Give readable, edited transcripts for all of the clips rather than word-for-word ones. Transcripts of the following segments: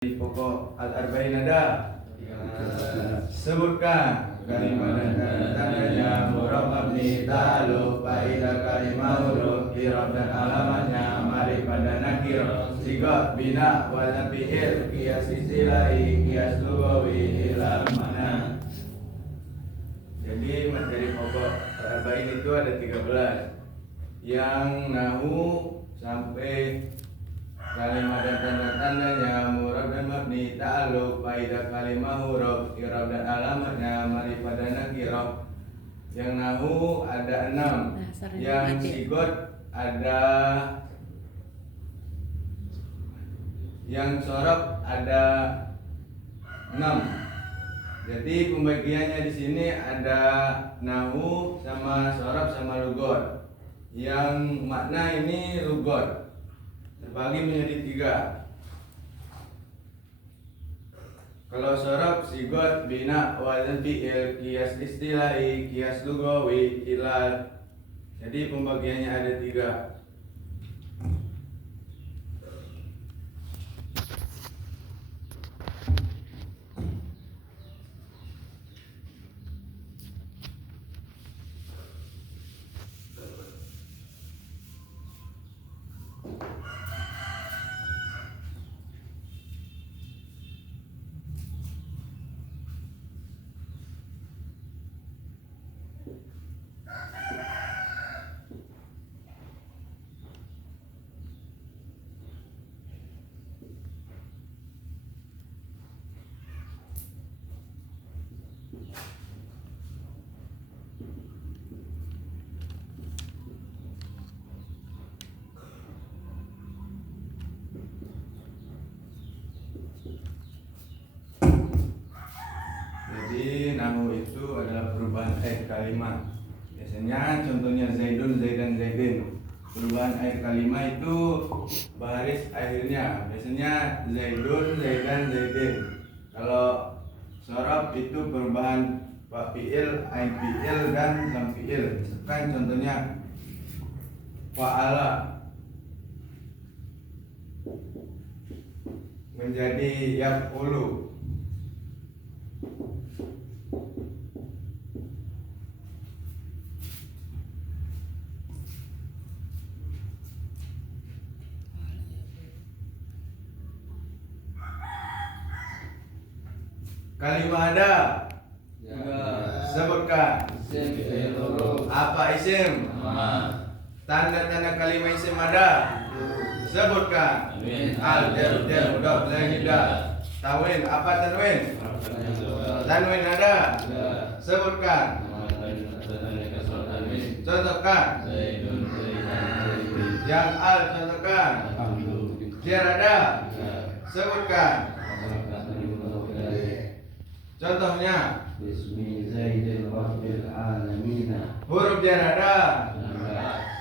Di pokok al-arba'in ada sebutkan kalimat dan tandanya murab mabni ta'alluq faida kalimah huruf i'rab dan alamatnya mari pada nakir sigah bina wazn fi'il qiyas istilahi qiyas lughawi ila mana. Jadi materi pokok al-arba'in itu ada 13 yang nahu sampai kalimat dan tanda-tandanya murab dan mabni ta'alluq faida kalimah huruf i'rab dan alamatnya mari pada nakirah. Yang nahu ada 6, yang sigot ada, yang sorob ada 6. Jadi pembagiannya di sini ada nahu sama sorob sama lugot. Yang makna ini lugot terbagi menjadi 3. Kalau sorob sigot bina wazn fi'il qiyas istilahi qiyas lughawi ilal. Jadi pembagiannya ada 3. Jadi nahu itu adalah perubahan akhir kalimat. Biasanya contohnya zaidun, zaidan, zaidin. Perubahan akhir kalimat itu baris akhirnya. Biasanya zaidun, zaidan, zaidin. Kalau sorob itu perubahan fa fi'il, ain fi'il dan lam fi'il. Misalkan contohnya fa'ala menjadi yaf'ulu. Kalimat ada sebutkan apa isim, tanda-tanda kalimat isim ada sebutkan al jar mudhaf ilaih tanwin apa tanwin, tanwin ada sebutkan contohkan yang al contohkan jar ada sebutkan contohnya Bismi Zaidin Rabbil Alamina. huruf jar ada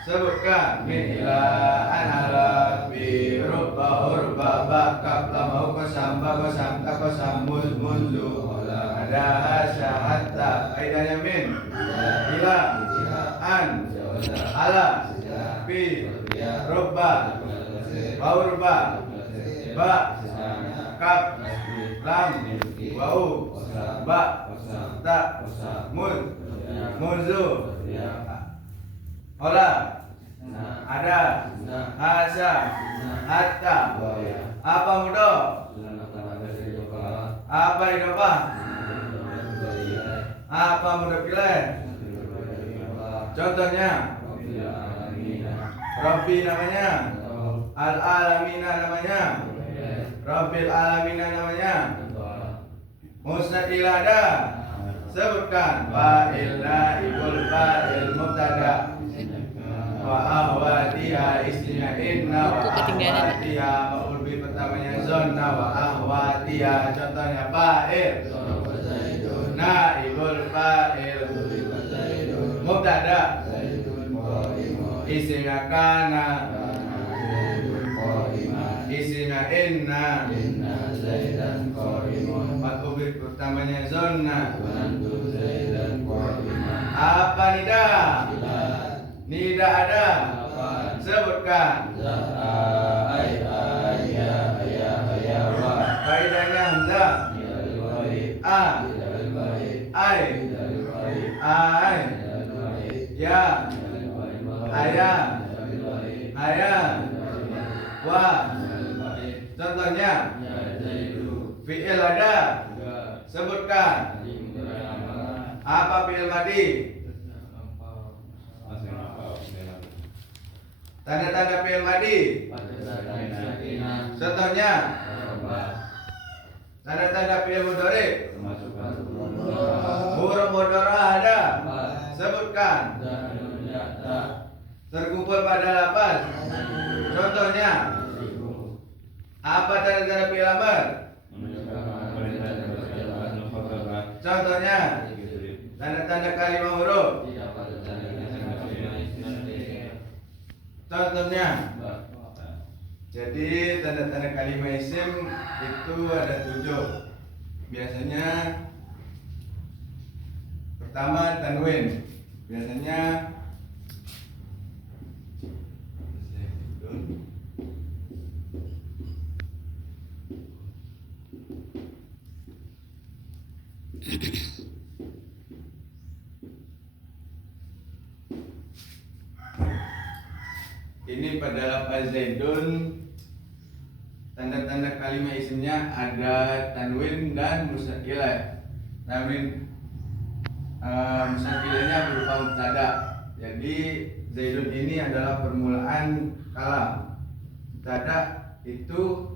sebutkan min ila an ala bi rubba urba ba kaf lam au qasam ba qasam ta qasam muz munzu ada hasya hatta aidanya min ila an ala bi rubba ba urba ba kaf lam wau ba ta muz munzu ola ada hasya hatta apa mudo apa idopah apa mudo pilih contohnya Rabbi namanya al-alamina namanya Rabbil alamina namanya musnad ilada sebutkan fa'il naibul fa'il mubtada wa ahwatiha istinya inna wa ahwatiha ma'ul bi pertamanya zonna wa ahwatiha contohnya fa'il naibul fa'il mubtada istinya kana istinya inna ma'ul bi pertamanya zonna apa nida nida ada sebutkan ada a ai ya ayah wa. Contohnya fi'il ada, sebutkan. Apa fi'il madi? Tanda-tanda fi'il madi. Contohnya tanda-tanda fi'il mudhari. Huruf mudhari ada, sebutkan. Terkumpul pada lapan. Contohnya apa tanda-tanda fi'il amr? Contohnya tanda-tanda kalimah huruf. Contohnya, jadi tanda-tanda kalimah isim itu ada 7. Biasanya pertama tanwin. Biasanya ini pada lafaz Zaidun, tanda-tanda kalimah isimnya ada tanwin dan mustaqilah. Tanwin mustaqilahnya berupa mubtada. Jadi Zaidun ini adalah permulaan kalam. Mubtada itu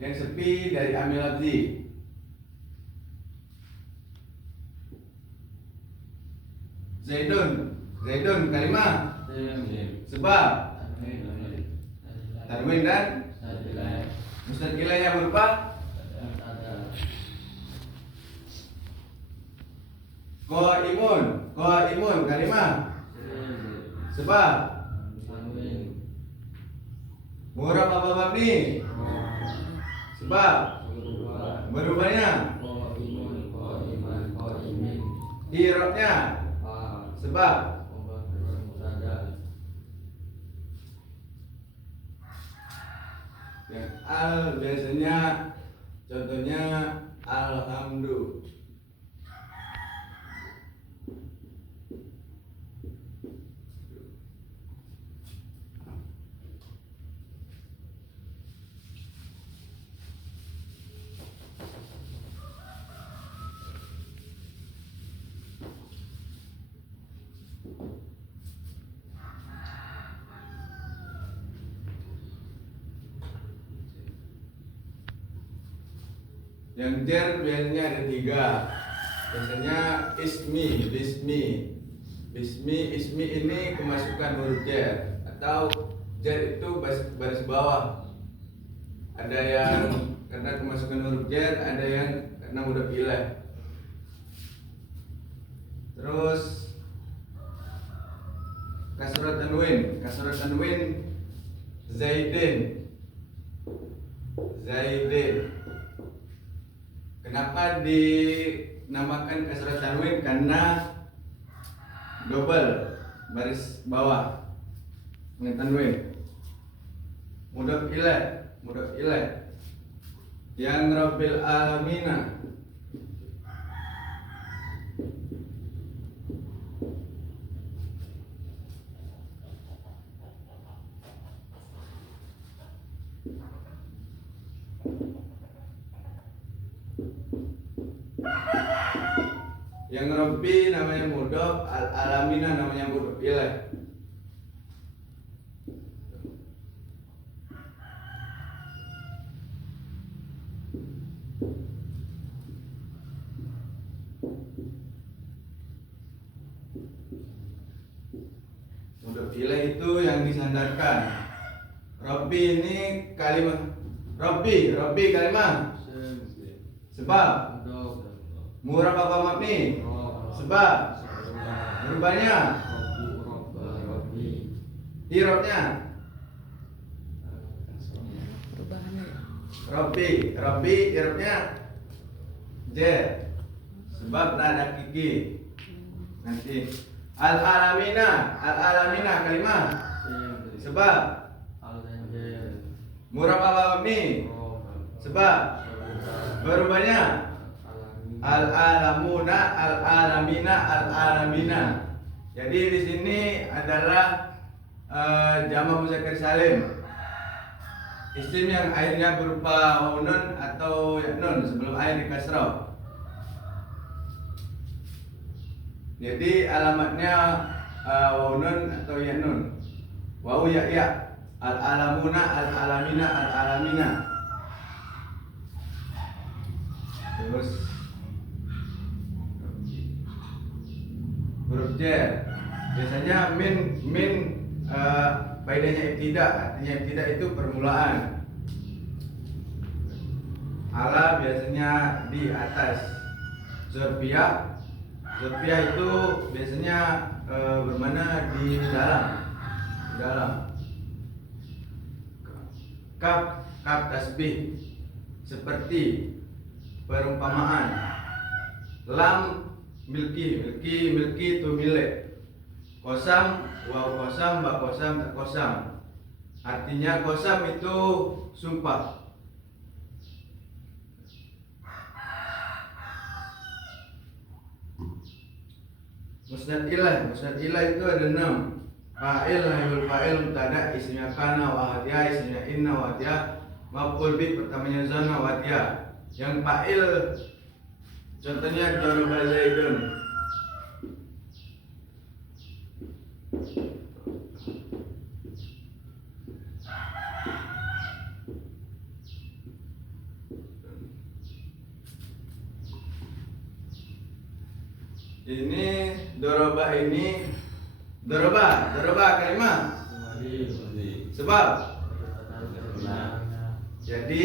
yang sepi dari amil lafzi. Zaidun kalimah sebab tanwin dan mustaqilahnya berupa qaimun kalimah sebab murab apa mabni sebab berubahnya i'rabnya sebab yang al biasanya contohnya alhamdulillah. Yang jar biasanya ada 3. Biasanya ismi ini kemasukan huruf jar atau jar itu baris bawah. Ada yang karena kemasukan huruf jar, ada yang karena mudhaf ilaih. Terus kasrah tanwin Zaidin. Kenapa dinamakan kasrah tanwin? Karena double baris bawah dengan tanwin. Mudhaf ilaih yang rabbil alamina. Yang Rabbi namanya mudhaf, al-alamina namanya mudhaf ilaih. Mudhaf ilaih itu yang disandarkan. Rabbi ini kalimat Rabbi kalimat sebab murab apa mabni sebab berubahnya i'rabnya Rabbi i'rabnya jar sebab tak ada kiki. Nanti al-alamina kalimat sebab murab apa mabni Sebab berubahnya al-alamuna, al-alamina, al-alamina. Jadi di sini adalah jamak muzakkar salim. Isim yang akhirnya berupa waunun atau yaknun sebelum akhir di kasrah. Jadi alamatnya waunun atau yaknun. Wau ya. Al-alamuna, al-alamina, al-alamina. Terus huruf jar. Biasanya min faedahnya ibtida, artinya ibtida itu permulaan. Ala biasanya di atas. Zurfiyah itu biasanya bermana di dalam. Kaf tasbih seperti perumpamaan. Lam milki itu milik. Kosam waw kosam ba kosam tak kosam. Artinya kosam itu sumpah. Musnad ilah itu ada 6. Fa'il, naibul fa'il, mubtada, isimnya kana, wahatiya, isimnya inna, wahatiya, maf'ul bih, pertamanya zona, wahatiya. Yang fa'il contohnya daraba Zaidun. Ini doroba kalimah. Sebab jadi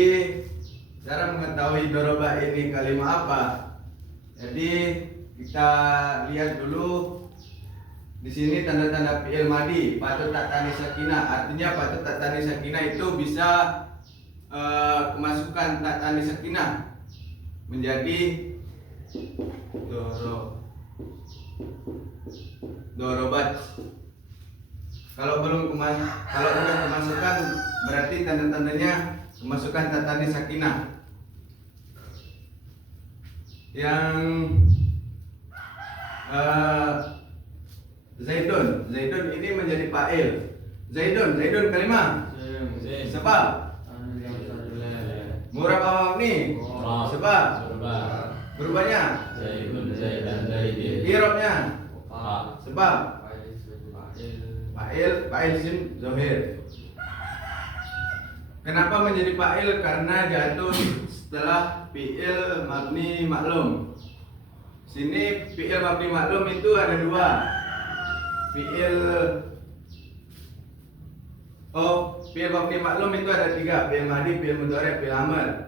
cara mengetahui doroba ini kalimah apa? Jadi kita lihat dulu di sini tanda-tanda fi'il madi, patut tak tani sakinah. Artinya patut tak tani sakinah itu bisa kemasukan tak tani sakinah menjadi dorobat. Kalau udah kemasukan berarti tanda-tandanya kemasukan tak tani sakinah. Yang Zaidun ini menjadi fa'il. Zaidun kalimah. Sebab murab awal ini. Sebab berubahnya i'rabnya. Sebab fa'il sim zahir. Kenapa menjadi fa'il? Karena jatuh setelah fi'il mabni maklum. Sini fi'il mabni maklum itu ada 2. Fi'il mabni maklum itu ada 3. Fi'il madi, fi'il mudhari', fi'il amr.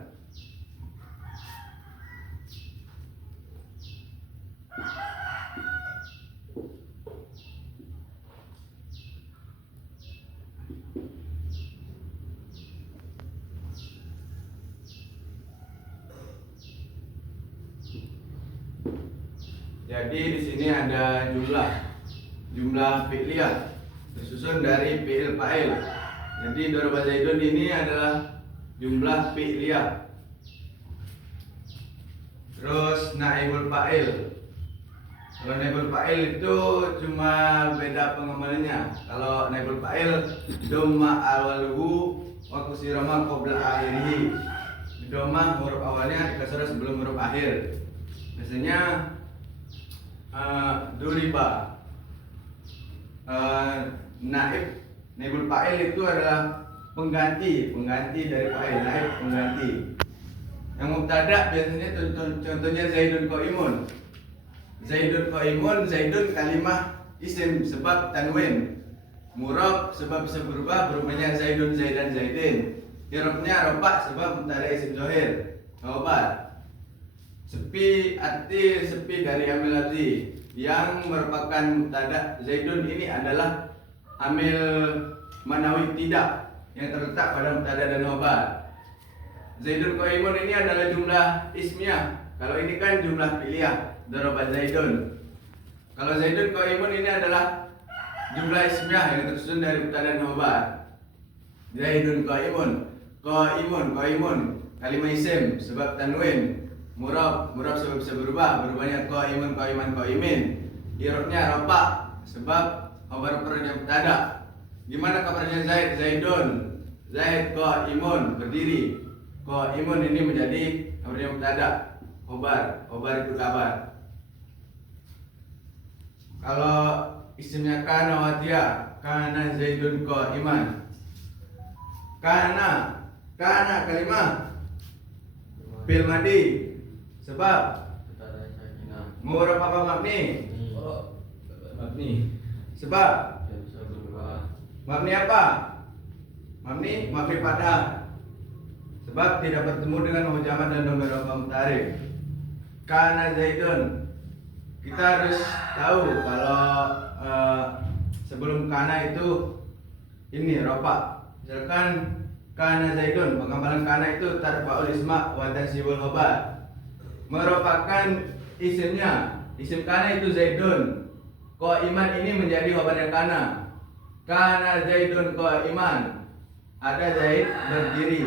Jadi di sini ada jumlah fi'liyah tersusun dari fi'il fa'il. Jadi daraba Zaidun ini adalah jumlah fi'liyah. Terus naibul fa'il. Kalau naibul fa'il itu cuma beda pengamalannya. Kalau naibul fa'il dhamma awaluhu wa kusira ma qabla akhirih. Dhamma huruf awalnya dikasrah sebelum huruf akhir. Biasanya duriba. Naibul fa'il itu adalah pengganti dari fa'il. Naib pengganti. Yang mubtada biasanya contohnya Zaidun qaimun. Zaidun kalimah isim sebab tanwin. Murab sebab bisa berubahnya Zaidun, Zaidan, Zaidin. I'rabnya rafa sebab mubtada isim zahir. Jawaban. Sepi dari amil lafzi yang merupakan mubtada. Zaidun ini adalah amil manawi tidak yang terletak pada mubtada dan khabar. Zaidun qaimun ini adalah jumlah ismiyah. Kalau ini kan jumlah fi'liyah, daraba Zaidun. Kalau Zaidun qaimun ini adalah jumlah ismiyah yang tersusun dari mubtada dan khabar. Zaidun qaimun. kalimah isim sebab tanwin. Murab sebab bisa berubah, berubahnya qaimun qaiman qaimin. I'rabnya rafa sebab khabar perannya mubtada. Gimana kabarnya Zaid? Zaidun. Zaid qaimun berdiri. Qaimun ini menjadi kabarnya mubtada. Khobar itu kabar. Kalau isimnya kana wa dia, kana Zaidun qaiman. Kana kalimah fil madi sebab murab apa mabni? Mabni. Sebab mabni apa? Mabni pada. Sebab tidak bertemu dengan hujamah dan dhamir mutarik. Kana Zaidun. Kita harus tahu kalau sebelum kana itu ini rafa. Misalkan kana Zaidun, pengambilan kana itu tarfa'ul isma wa tansibul khabar. Merupakan isimnya. Isim kana itu Zaidun. Qaiman ini menjadi khabarnya kana. Kana Zaidun qaiman. Ada Zaid berdiri.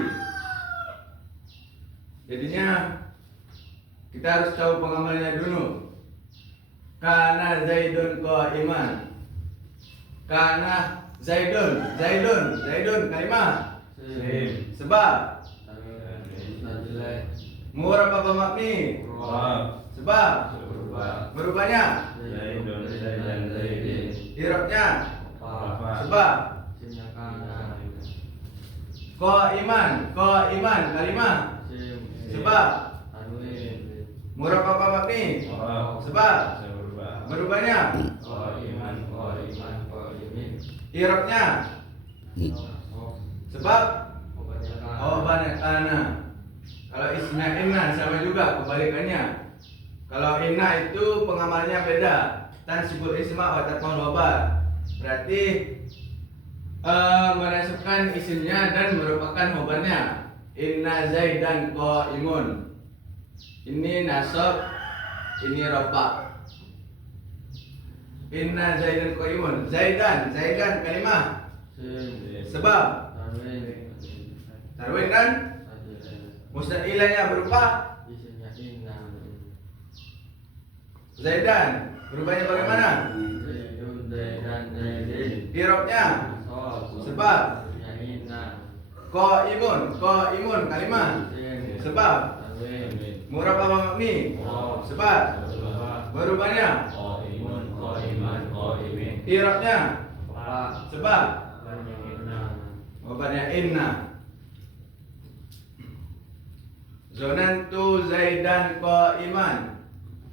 Jadinya kita harus tahu pengamalnya dulu. Kana Zaidun qaiman. Kana Zaidun kalimah. Sebab murab apa mabni? Sebab berubahnya. I'rabnya sebab qaiman kalimah. Sebab murab apa mabni? Sebab berubahnya. I'rabnya sebab khabarnya kana. Kalau ismnya inna sama juga kebalikannya. Kalau inna itu pengamalnya beda. Tansibul isma wa tarfa'ul khabar. Berarti menasabkan isimnya dan merupakan khabarnya. Inna Zaidan qaimun. Ini nasab, ini rafa. Inna Zaidan qaimun. Zaidan kalimah. Sebab tarwin kan musnad ilahnya berupa Zaidan. Berubahnya bagaimana? I'rabnya sebab qaimun kalimah. Sebab murab apa mabni? Sebab berubahnya. I'rabnya sebab khabarnya inna. Zonantu Zaidan qaiman.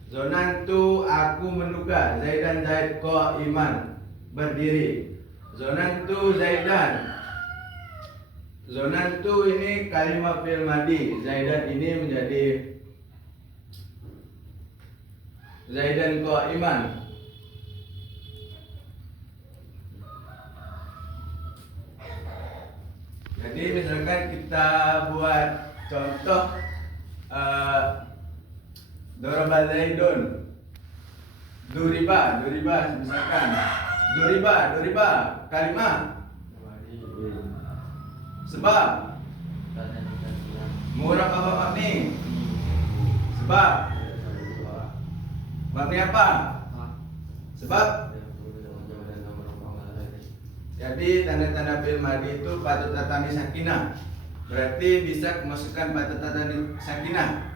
Zonantu aku menduga Zaidan Zaid qaiman berdiri. Zonantu Zaidan. Zonantu ini kalimat fi'il madi. Zaidan ini menjadi Zaidan qaiman. Jadi misalkan kita buat contoh Doraba Zaidun. Duriba misalkan. Duriba kalimah. Sebab murab apa mabni? Sebab mabni apa? Sebab. Jadi tanda-tanda fi'il madi itu patut tatani sakinah. Berarti bisa memasukkan patut tatani sakinah.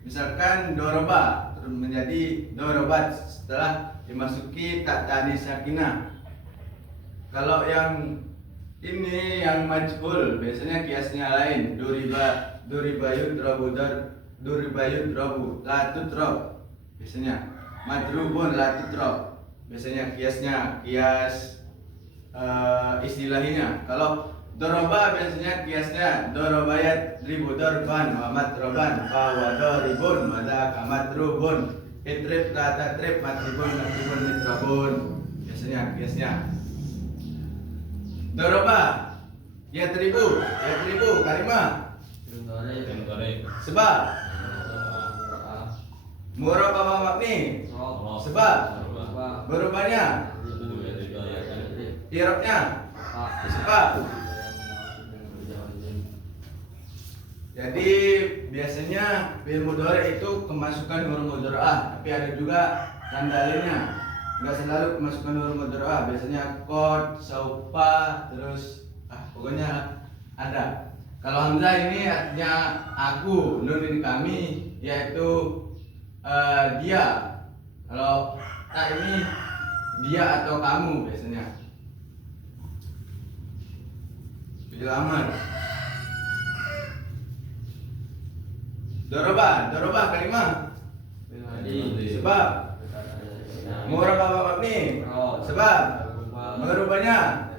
Misalkan doroba menjadi dorobat setelah dimasuki tatani sakinah. Kalau yang ini yang majhul biasanya kiasnya lain. Duriba yudrabu la tudrab. Biasanya madrubun la tudrab. Biasanya kiasnya kias istilahnya. Kalau doroba biasanya kiasnya dorobayat ribu dorban wa matroban fa wa doribun wa dzaka matrubun itrib la tatrib matribun mitrabun. Biasanya kiasnya doroba yatribu kalimah. Sebab murab apa mabni? Sebab berubahnya. I'rabnya sebab. Jadi biasanya fi'il mudhari itu kemasukan huruf mudhari'ah, tapi ada juga tanda lainnya. Enggak selalu kemasukan huruf mudhari'ah, biasanya qad, saufa, terus pokoknya ada. Kalau hamzah ini artinya aku, nun ini kami, yaitu dia. Kalau ta ini dia atau kamu biasanya. Fi'il amr. Doroba kalimah. Sebab murab apa mabni? Sebab merubahnya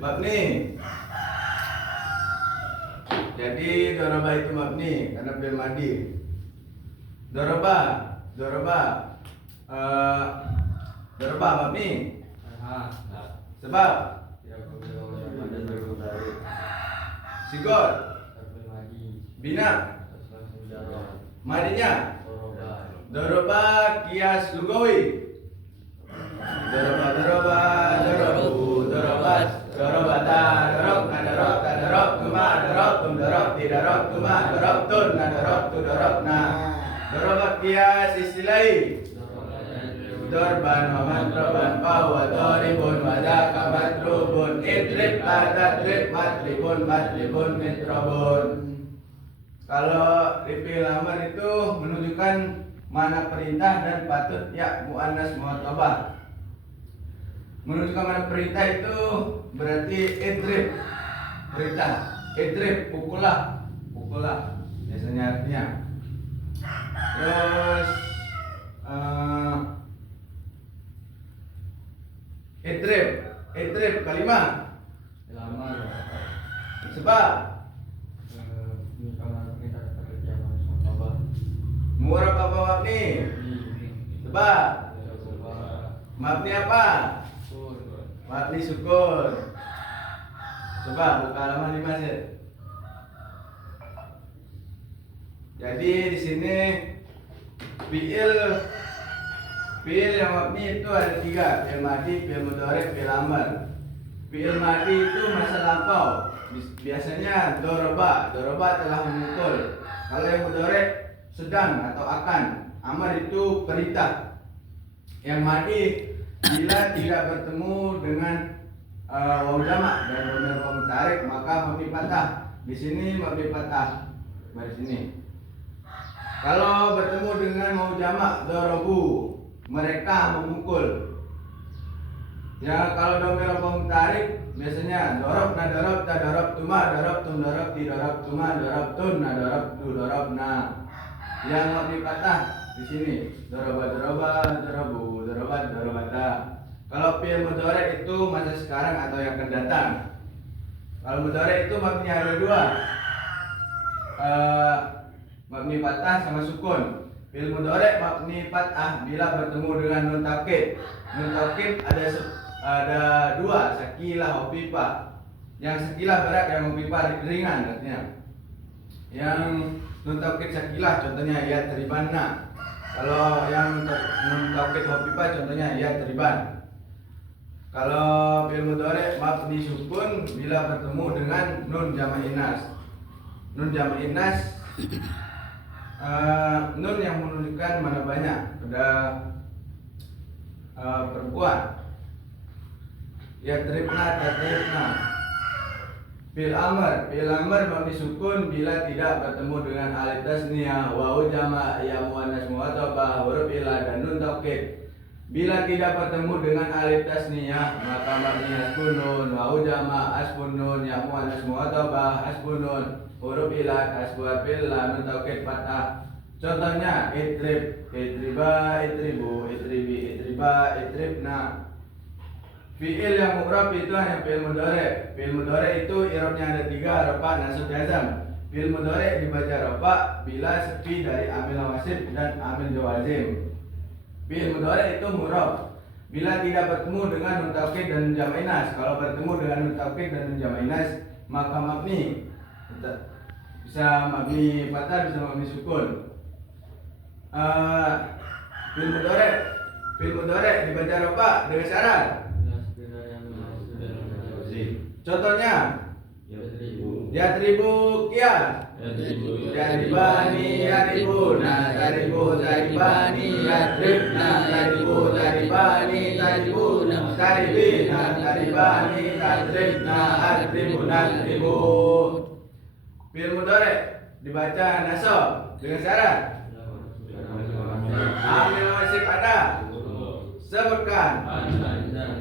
mabni. Jadi doroba itu mabni karena fi'il madi. Doroba mabni. Sebab sigor bina madinya doroba kias lugawi. Doroba dorobu dorobat dorobata dorobna dorobta dorobtuma dorobtum dorobti dorobtuma dorobtun dorobtu dorobna. Doroba kias istilahi dorban wa madroban wa doribun wa daka madrubun idrib la tadrib madribun mitrobun. Kalau fi'il amr itu menunjukkan mana perintah dan patut ya muannas muhatabah. Menunjukkan mana perintah itu berarti idrib, perintah idrib, pukullah biasanya artinya. Terus idrib kalimah. Sebab murab apa mabni? Sebab mabni apa? Mabni sukun. Coba buka halaman 5 sih. Jadi di sini fi'il yang mabni itu ada 3, fi'il madi, fi'il mudhari, fi'il amr. Fi'il madi itu masa lampau. Biasanya doroba telah memukul. Kalau yang mudhari sedang atau akan. Amr itu perintah. Yang madi bila tidak bertemu dengan waw jamak dan dhamir mutarik maka mabni fathah. Di sini mabni fathah. Di sini. Kalau bertemu dengan waw jamak dorobu, mereka memukul. Ya kalau dhamir mutarik biasanya dorobna dorobta dorobtuma dorobtum dorobti dorobtuma dorobtun dorobtu dorobna. Yang mabni fathah di sini doroba dorobu dorobat dorobata. Kalau fi'il mudhari itu masa sekarang atau yang akan datang. Kalau mudhari itu mabni ada 2, mabni fathah sama sukun. Fi'il mudhari mabni fathah bila bertemu dengan nun taukid. Nun taukid ada 2, sakilah khafifah. Yang sakilah berat, yang khafifah ringan artinya. Yang nun taukid sakilah contohnya ya teribanna. Kalau yang nun taukid khafifah contohnya ya teriban. Kalau fi'il mudhari mabni sukun bila bertemu dengan nun jamak inas. Nun jamak inas nun yang menunjukkan mana banyak pada perempuan. Ya tribna tatribna. Fi'il amr mabni sukun bila tidak bertemu dengan alif tasniyah, wawu jamak, ya muannas muhatabah, huruf ilah dan nun taukid. Bila tidak bertemu dengan alif tasniyah maka mabni hasbunun, wawu jamak hasbunun, ya muannas muhatabah hasbunun, huruf ilah hasbuat billah, nun taukid fathah. Contohnya idrib, idriba, idribu, idribi, idriba, idribna. Fi'il yang mu'rab itu hanya fi'il mudhari. Fi'il mudhari itu i'rabnya ada 3, rafa, nasab, jazam. Fi'il mudhari dibaca rafa bila sepi dari amil nawasib dan amil jawazim. Fi'il mudhari itu mu'rab bila tidak bertemu dengan nun taukid dan nun jamak inas. Kalau bertemu dengan nun taukid dan nun jamak inas maka mabni. Bisa mabni fathah, bisa mabni sukun. Fi'il mudhari dibaca rafa dengan syarat. Contohnya Yatribu kian. Yaribani yaribuna taribu taribani yatribna taribu taribani taribuna taribina taribani tatribna atribuna tribu. Fi'il mudhari dibaca nasab dengan syarat amil wasif ada. Sebutkan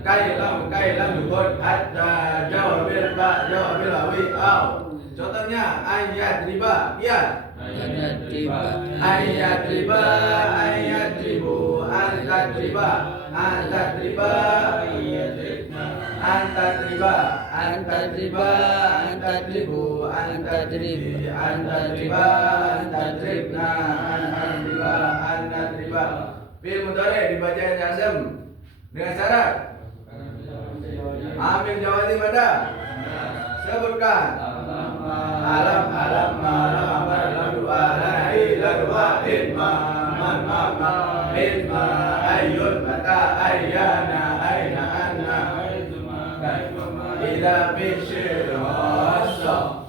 kailam yukun hatta jawabil awi au. Contohnya ayat riba, kian. Ayat riba, ayat ribu, antat riba, antat riba, antat riba, antat riba, antat ribu, antat ribi, antat riba, antat ribna, antat riba, antat riba. Fi'il mudhari dibaca jazm dengan syarat amil jawazim ada. Sebutkan alam malam dua idma idma ayun mata ayana aina anna ila bishir wasa.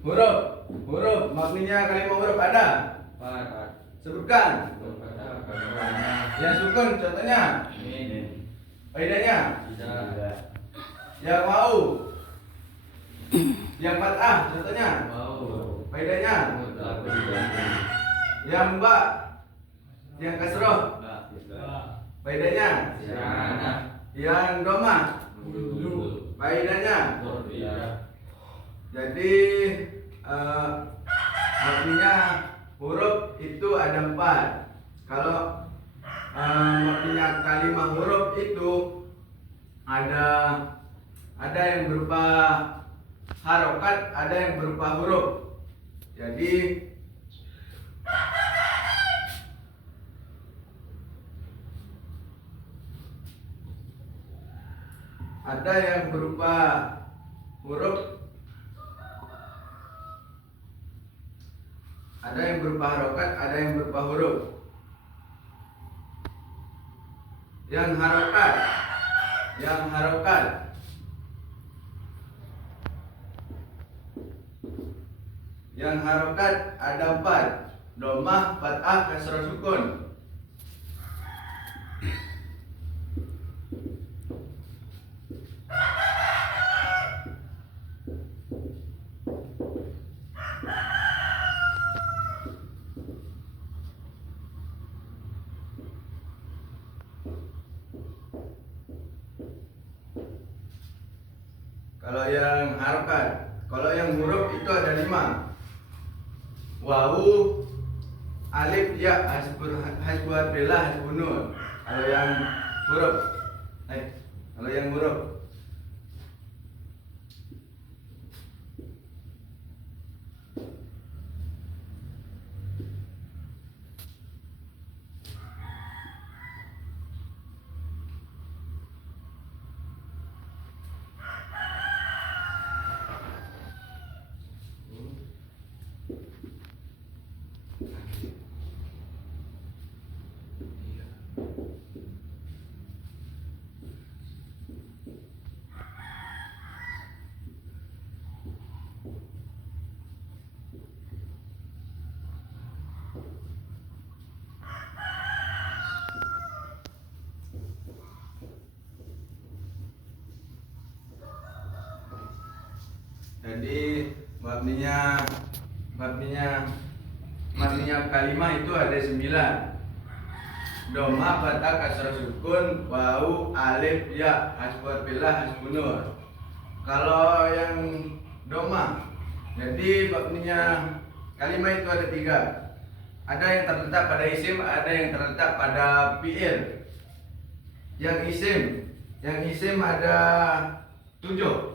Huruf maknanya kalimat huruf ada. Sebutkan yang sukun contohnya. Faedahnya yang mau, yang fathah contohnya. Faedahnya yang ba, yang kasroh. Faedahnya yang doma. Faedahnya. Jadi artinya huruf itu ada 4. Kalau artinya kalimat huruf itu ada yang berupa harokat, ada yang berupa huruf. Jadi ada yang berupa huruf, ada yang berupa harokat, ada yang berupa huruf. Yang harokat ada 4: domah, fathah, kasrah, sukun. Kalau yang harokat, kalau yang huruf itu ada 5: wawu, alif, ya, hasbuat bela, hasbunun. Kalau yang huruf, jadi mabninya kalimat itu ada 9: domah, fathah, kasrah, sukun, wawu, alif, ya, hasbuat bela, hasbunun. Kalau yang domah, jadi mabninya kalimat itu ada 3: ada yang terletak pada isim, ada yang terletak pada fi'il. Yang isim ada 7: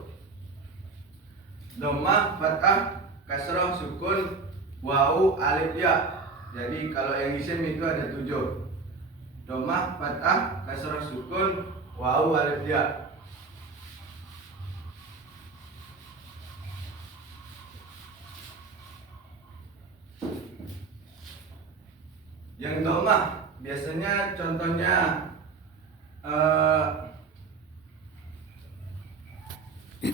domah, fathah, kasroh, sukun, wawu, alif, ya. Jadi kalau yang isim itu ada 7: domah, fathah, kasroh, sukun, wawu, alif, ya. Yang domah biasanya contohnya Yang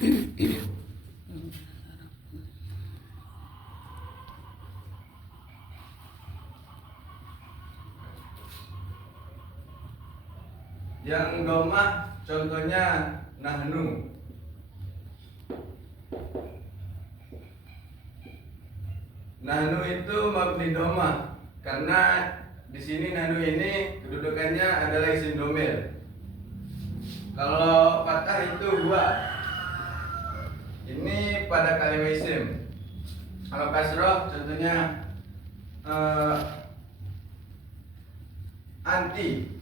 domah contohnya nahnu. Nahnu itu mabni domah karena di sini nahnu ini kedudukannya adalah isim domir. Kalau fathah itu gua. Ini pada kalimat isim. Kalau kasroh contohnya anti.